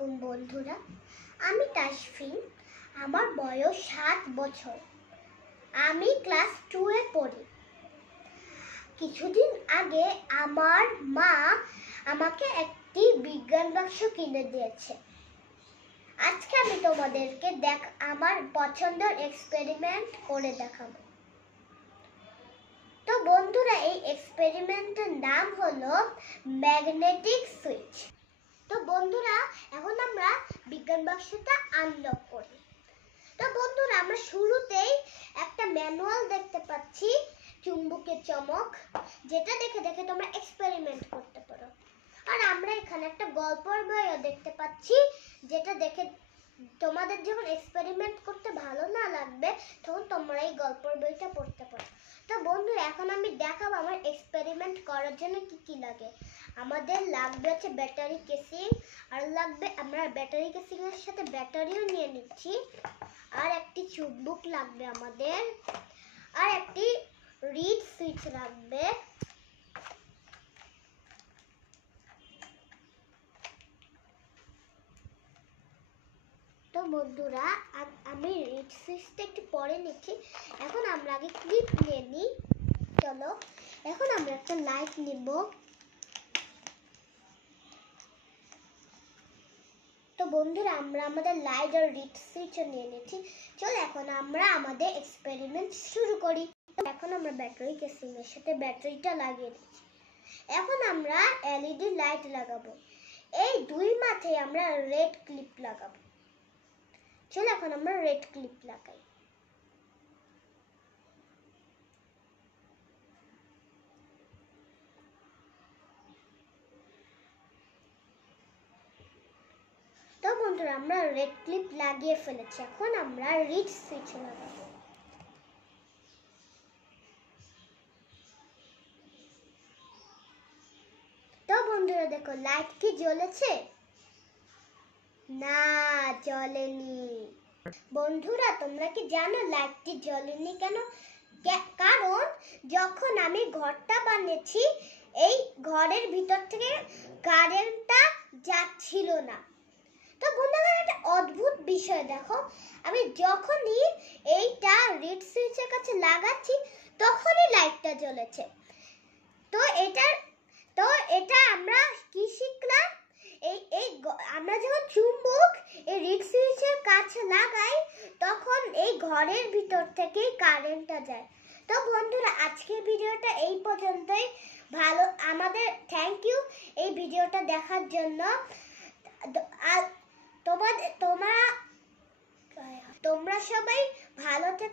আলাইকুম বন্ধুরা, আমি তাসফিন। আমার বয়স 7 বছর। আমি ক্লাস 2 এ পড়ি। কিছুদিন আগে আমার মা আমাকে একটি বিজ্ঞান বাক্স কিনে দিয়েছে। আজকে আমি তোমাদেরকে আমার পছন্দের এক্সপেরিমেন্ট করে দেখাবো। তো বন্ধুরা, এই এক্সপেরিমেন্টের নাম হলো ম্যাগনেটিক সুইচ। তো বন্ধুরা, এখন আমরা বিজ্ঞান বাক্সটা আনলক করি। তো বন্ধুরা, আমরা শুরুতেই একটা ম্যানুয়াল দেখতে পাচ্ছি, চুম্বকের চমক, যেটা দেখে দেখে তোমরা এক্সপেরিমেন্ট করতে পারো। আর আমরা এখানে একটা গল্পের বইও দেখতে পাচ্ছি, যেটা দেখে তোমাদের যখন এক্সপেরিমেন্ট করতে ভালো না লাগবে তখন তোমরা এই গল্পের বইটা পড়তে পারো। তো বন্ধুরা, এখন আমি দেখাবো আমার এক্সপেরিমেন্ট করার জন্য কি কি লাগে। আমাদের লাগবে হচ্ছে ব্যাটারি কেসিং, আর লাগবে, আমরা ব্যাটারি কেসিং এর সাথে ব্যাটারিও নিয়ে নিচ্ছি, আর একটি চুম্বক লাগবে আমাদের, আর একটি রিড সুইচ লাগবে। তো বন্ধুরা, আমি রিড সুইচটা একটু পরে নিচ্ছি। এখন আমরা আগে ক্লিপ নিয়ে নিই। চলো, এখন আমরা একটা লাইট নিব। তো বন্ধুরা, আমরা আমাদের লাইট আর রিড সুইচও নিয়ে নিচ্ছি। চলো, এখন আমরা আমাদের এক্সপেরিমেন্ট শুরু করি। এখন আমরা ব্যাটারি কেসিং এর সাথে ব্যাটারিটা লাগিয়ে দিচ্ছি। এখন আমরা এলইডি লাইট লাগাবো। এই দুই মাথায় আমরা রেড ক্লিপ লাগাবো। চলো, এখন আমরা রেড ক্লিপ লাগাই। তো বন্ধুরা, আমরা রেড ক্লিপ লাগিয়ে ফেলেছি। এখন আমরা রিড সুইচ লাগাবো। তো বন্ধুরা, দেখো লাইট কি জ্বলেছে? না, জ্বলেনি। বন্ধুরা, তোমরা কি জানো লাইটটি জ্বলেনি কেন? কারণ যখন আমি ঘরটা বানিয়েছি, এই ঘরের ভিতর থেকে কারেন্টটা যাচ্ছিল না। তো বন্ধুরা, একটা অদ্ভুত বিষয় দেখো, আমি যখনই এইটা রিড সুইচের কাছে লাগাচ্ছি তখনই লাইটটা জ্বলেছে। তো এটা আমরা কি শিখলাম? আমরা যখন চুম্বক এই রিড সুইচের কাছে লাগাই তখন এই ঘরের ভিতর থেকে কারেন্টটা যায়। তো বন্ধুরা, আজকের ভিডিওটা এই পর্যন্তই। আমাদের থ্যাংক ইউ এই ভিডিওটা দেখার জন্য। তোমরা সবাই ভালো থেকো।